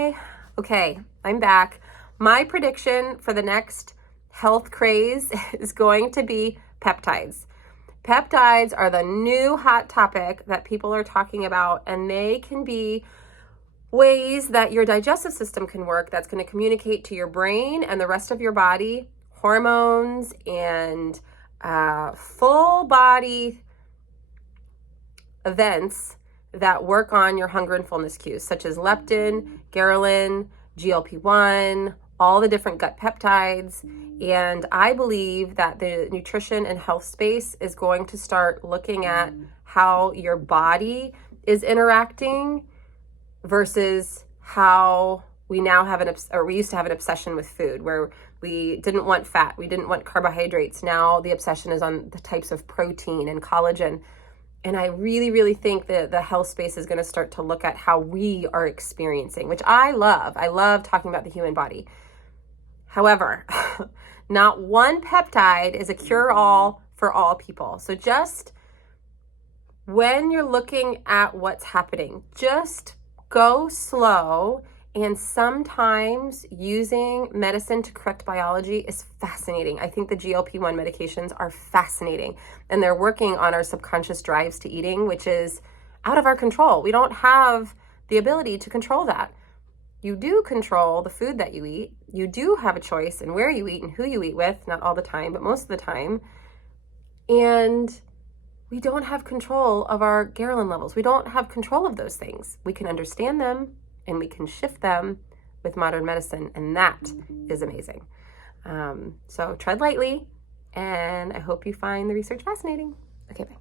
Hi. Okay, I'm back. My prediction for the next health craze is going to be peptides. Peptides are the new hot topic that people are talking about, and they can be ways that your digestive system can work that's going to communicate to your brain and the rest of your body hormones and full body events that work on your hunger and fullness cues, such as leptin, ghrelin, GLP-1, all the different gut peptides. And I believe that the nutrition and health space is going to start looking at how your body is interacting versus how we now have we used to have an obsession with food where we didn't want fat, we didn't want carbohydrates. Now the obsession is on the types of protein and collagen. And I really, really think that the health space is going to start to look at how we are experiencing, which I love. I love talking about the human body. However, not one peptide is a cure-all for all people. So just when you're looking at what's happening, just go slow. And sometimes using medicine to correct biology is fascinating. I think the GLP-1 medications are fascinating, and they're working on our subconscious drives to eating, which is out of our control. We don't have the ability to control that. You do control the food that you eat. You do have a choice in where you eat and who you eat with, not all the time, but most of the time. And we don't have control of our ghrelin levels. We don't have control of those things. We can understand them, and we can shift them with modern medicine, and that is amazing. So tread lightly, and I hope you find the research fascinating. Okay, bye.